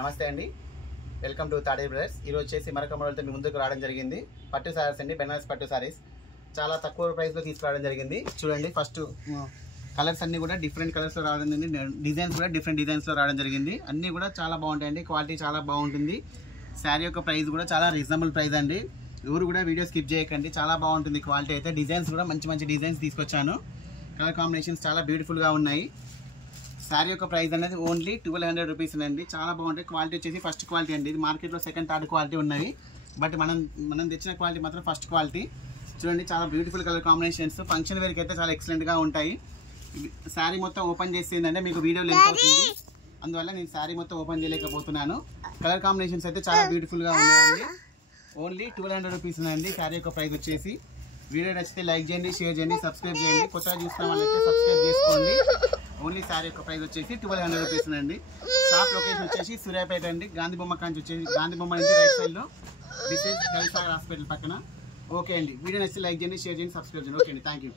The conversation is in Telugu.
నమస్తే అండి, వెల్కమ్ టు తాడే బ్రదర్స్. ఈరోజు వచ్చేసి మరొక మోడల్తో మీ ముందుకు రావడం జరిగింది. పట్టు సారీస్ అండి, బెనారస్ పట్టు సారీస్ చాలా తక్కువ ప్రైస్లో తీసుకురావడం జరిగింది. చూడండి, ఫస్ట్ కలర్స్ అన్నీ కూడా డిఫరెంట్ కలర్స్లో రావడం జరిగింది. డిజైన్స్ కూడా డిఫరెంట్ డిజైన్స్లో రావడం జరిగింది. అన్నీ కూడా చాలా బాగుంటాయండి, క్వాలిటీ చాలా బాగుంటుంది. శారీ యొక్క ప్రైస్ కూడా చాలా రీజనబుల్ ప్రైస్ అండి. ఎవరు కూడా వీడియో స్కిప్ చేయకండి, చాలా బాగుంటుంది క్వాలిటీ అయితే. డిజైన్స్ కూడా మంచి మంచి డిజైన్స్ తీసుకొచ్చాను. కలర్ కాంబినేషన్స్ చాలా బ్యూటిఫుల్గా ఉన్నాయి. శారీ యొక్క ప్రైస్ అనేది ఓన్లీ 1200 రూపీస్ అండి. చాలా బాగుంటాయి. క్వాలిటీ వచ్చేసి ఫస్ట్ క్వాలిటీ అండి. ఇది మార్కెట్లో సెకండ్ థర్డ్ క్వాలిటీ ఉన్నాయి, బట్ మనం తెచ్చిన క్వాలిటీ మాత్రం ఫస్ట్ క్వాలిటీ. చూడండి, చాలా బ్యూటిఫుల్ కలర్ కాంబినేషన్స్. ఫంక్షన్ వేర్కి అయితే చాలా ఎక్సలెంట్గా ఉంటాయి. శారీ మొత్తం ఓపెన్ చేసిందంటే మీకు వీడియో లెంత్ అవుతుంది, అందువల్ల నేను శారీ మొత్తం ఓపెన్ చేయలేకపోతున్నాను. కలర్ కాంబినేషన్స్ అయితే చాలా బ్యూటిఫుల్గా ఉన్నాయండి. ఓన్లీ 1200 రూపీస్ అండి శారీ యొక్క ప్రైస్ వచ్చేసి. వీడియో నచ్చితే లైక్ చేయండి, షేర్ చేయండి, సబ్స్క్రైబ్ చేయండి. కొత్తగా చూస్తున్న వాళ్ళైతే సబ్స్క్రైబ్ చేసుకోండి. ఓన్లీ శారీ యొక్క ప్రైస్ వచ్చేసి 1200 రూపీస్ అండి. షాప్ లొకేషన్ వచ్చేసి సూర్యాపేట అండి. గాంధీ బొమ్మ కాంచి వచ్చేసి గాంధీ బొమ్మ నుంచి రైట్ సైడ్లో డిసైజ్ గైసాగర్ హాస్పిటల్ పక్కన. ఓకే అండి, వీడియో నచ్చితే లైక్ చేయండి, షేర్ చేయండి, సబ్స్క్రైబ్ చేయండి. ఓకే అండి, థ్యాంక్ యూ.